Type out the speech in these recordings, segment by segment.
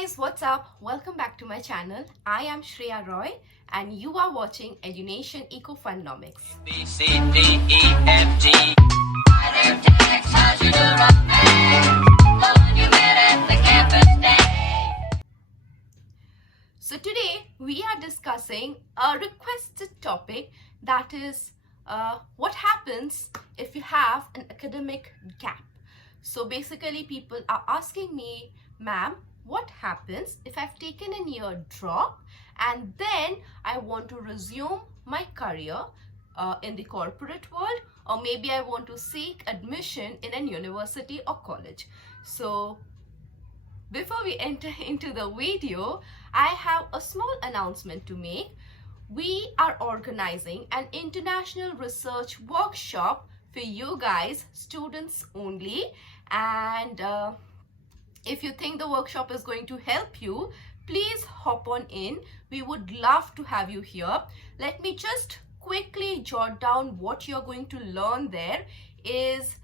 guys, what's up? Welcome back to my channel. I am Shreya Roy and you are watching Edunation Ecofunomics. B, C, D, E, F, G. So today we are discussing a requested topic, that is what happens if you have an academic gap. So basically people are asking me, ma'am, what happens if I've taken a year drop and then I want to resume my career in the corporate world, or maybe I want to seek admission in a university or college. So before we enter into the video, I have a small announcement to make. We are organizing an international research workshop for you guys, students only, and if you think the workshop is going to help you, please hop on in. We would love to have you here. Let me just quickly jot down what you're going to learn. There is,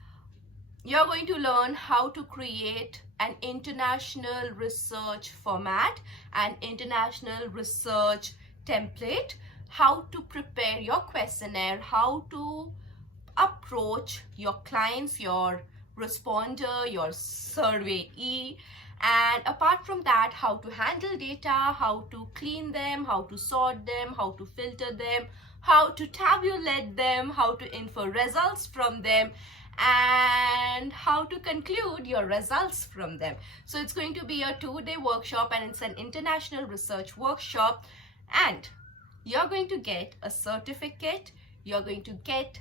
you're going to learn how to create an international research format, an international research template, how to prepare your questionnaire, how to approach your clients, your responder, your surveyee, and apart from that, how to handle data, how to clean them, how to sort them, how to filter them, how to tabulate them, how to infer results from them, and how to conclude your results from them. So it's going to be a 2-day workshop and it's an international research workshop, and you're going to get a certificate. You're going to get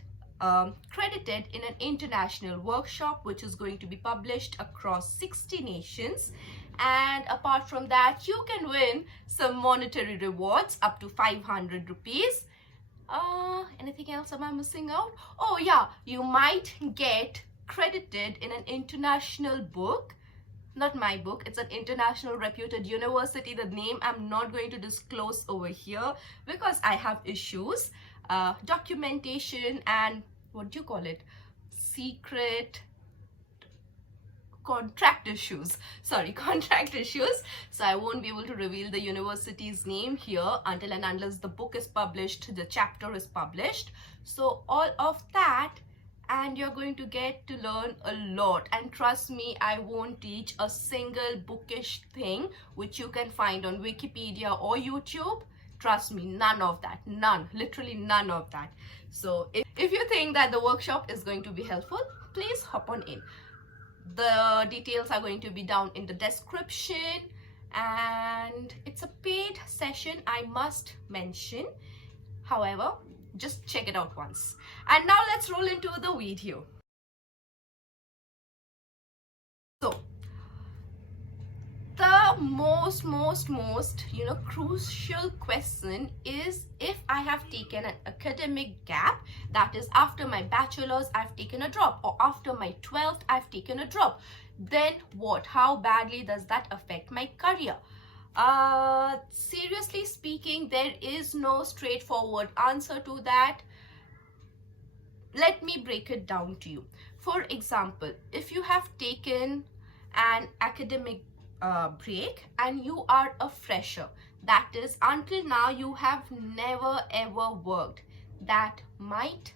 credited in an international workshop which is going to be published across 60 nations, and apart from that you can win some monetary rewards up to 500 rupees. Anything else am I missing out? Oh yeah, you might get credited in an international book. Not my book, it's an international reputed university. The name I'm not going to disclose over here because I have issues, documentation and what do you call it, secret contract issues, contract issues. So I won't be able to reveal the university's name here until and unless the book is published, the chapter is published. So all of that, and you're going to get to learn a lot, and trust me, I won't teach a single bookish thing which you can find on Wikipedia or YouTube. Trust me, none of that, none, literally none of that. So if you think that the workshop is going to be helpful, please hop on in. The details are going to be down in the description, and it's a paid session, I must mention. However, just check it out once. And now let's roll into the video. So the most crucial question is, if I have taken an academic gap, that is after my bachelor's I've taken a drop, or after my 12th I've taken a drop, then what? How badly does that affect my career? Seriously speaking, there is no straightforward answer to that. Let me break it down to you. For example, if you have taken an academic break and you are a fresher, that is until now you have never ever worked, that might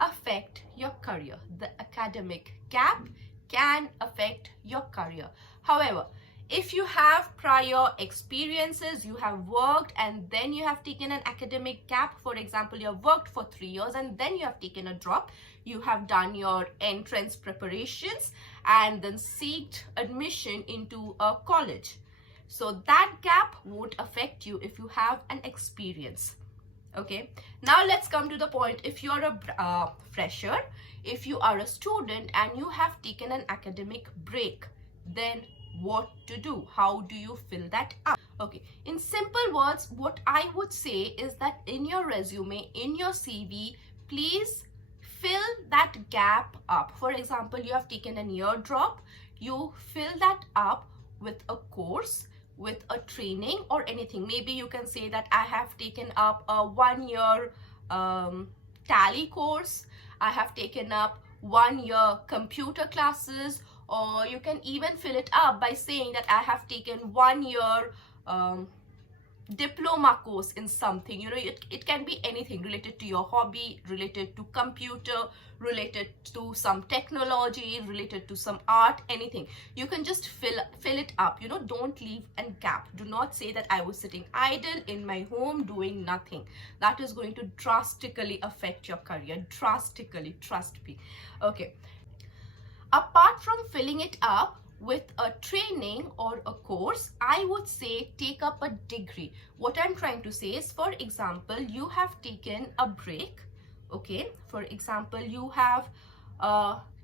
affect your career. The academic gap can affect your career. However, if you have prior experiences, you have worked and then you have taken an academic gap, for example, you have worked for 3 years and then you have taken a drop, you have done your entrance preparations and then sought admission into a college. So that gap won't affect you if you have an experience. Okay, now let's come to the point. If you're a fresher, if you are a student and you have taken an academic break, then what to do? How do you fill that up? Okay, in simple words, what I would say is that in your resume, in your CV, please fill that gap up. For example, you have taken a year drop, you fill that up with a course, with a training or anything. Maybe you can say that I have taken up a 1-year tally course, I have taken up 1-year computer classes, or you can even fill it up by saying that I have taken 1 year diploma course in something. It can be anything related to your hobby, related to computer, related to some technology, related to some art, anything. You can just fill it up. Don't leave a gap. Do not say that I was sitting idle in my home doing nothing. That is going to drastically affect your career, drastically, trust me. Okay, apart from filling it up with a training or a course, I would say take up a degree. What I'm trying to say is, for example, you have taken a break. Okay, for example, you have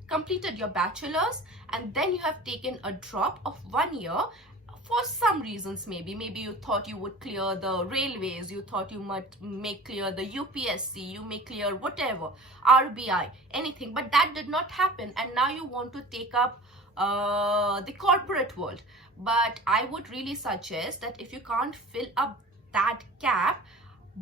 completed your bachelor's and then you have taken a drop of 1 year for some reasons. Maybe you thought you would clear the railways, you thought you might make clear the UPSC, you may clear whatever, RBI, anything, but that did not happen, and now you want to take up the corporate world. But I would really suggest that if you can't fill up that gap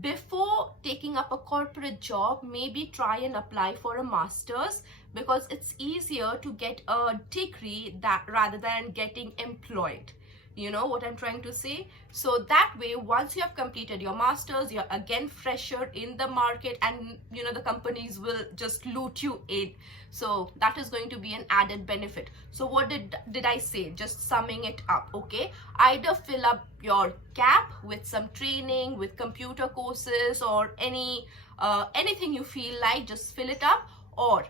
before taking up a corporate job, maybe try and apply for a master's, because it's easier to get a degree that rather than getting employed. You know what I'm trying to say? So that way, once you have completed your master's, you're again fresher in the market, and the companies will just loot you in. So that is going to be an added benefit. So what did I say? Just summing it up, okay? Either fill up your gap with some training, with computer courses, or anything you feel like, just fill it up. Or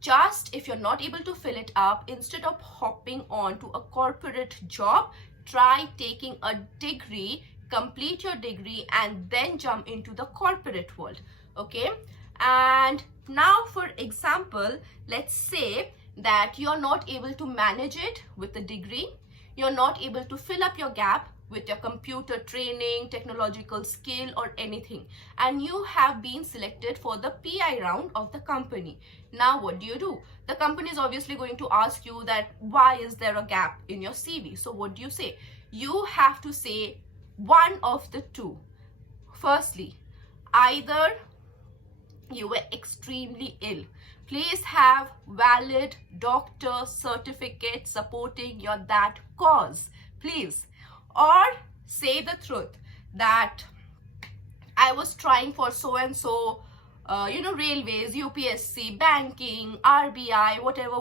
just, if you're not able to fill it up, instead of hopping on to a corporate job, try taking a degree, complete your degree, and then jump into the corporate world. Okay, and now for example, let's say that you're not able to manage it with the degree, you're not able to fill up your gap with your computer training, technological skill, or anything, and you have been selected for the PI round of the company. Now what do? The company is obviously going to ask you that why is there a gap in your CV. So what do you say? You have to say one of the two. Firstly, either you were extremely ill, please have valid doctor certificate supporting that cause, please. Or say the truth that I was trying for so and so, railways, UPSC, banking, RBI, whatever.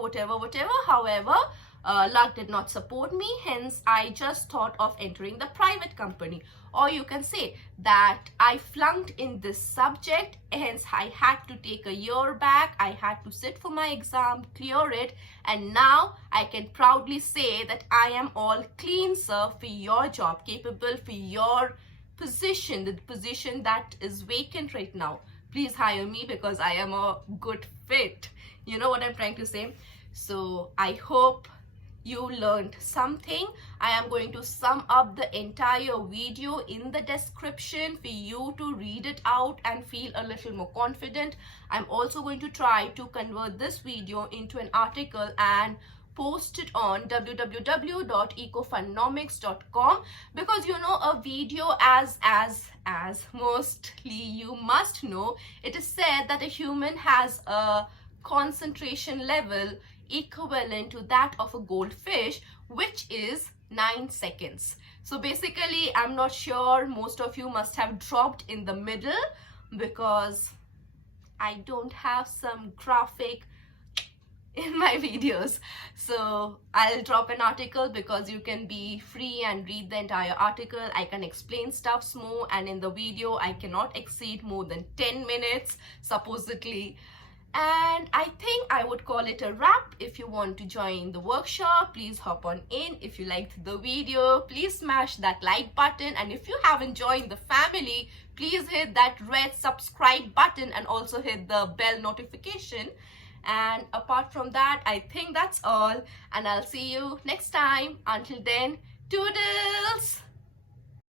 However, luck did not support me, hence I just thought of entering the private company. Or you can say that I flunked in this subject, hence I had to take a year back, I had to sit for my exam, clear it, and now I can proudly say that I am all clean, sir, for your job, capable for your position, the position that is vacant right now. Please hire me because I am a good fit. You know what I'm trying to say? So I hope you learned something. I am going to sum up the entire video in the description for you to read it out and feel a little more confident. I'm also going to try to convert this video into an article and post it on www.ecofunomics.com, because a video, as mostly you must know, it is said that a human has a concentration level equivalent to that of a goldfish, which is 9 seconds. So basically, I'm not sure, most of you must have dropped in the middle because I don't have some graphic in my videos. So I'll drop an article because you can be free and read the entire article. I can explain stuff more, and in the video I cannot exceed more than 10 minutes supposedly. And I think I would call it a wrap. If you want to join the workshop, please hop on in. If you liked the video, please smash that like button. And if you haven't joined the family, please hit that red subscribe button and also hit the bell notification. And apart from that, I think that's all. And I'll see you next time. Until then, toodles!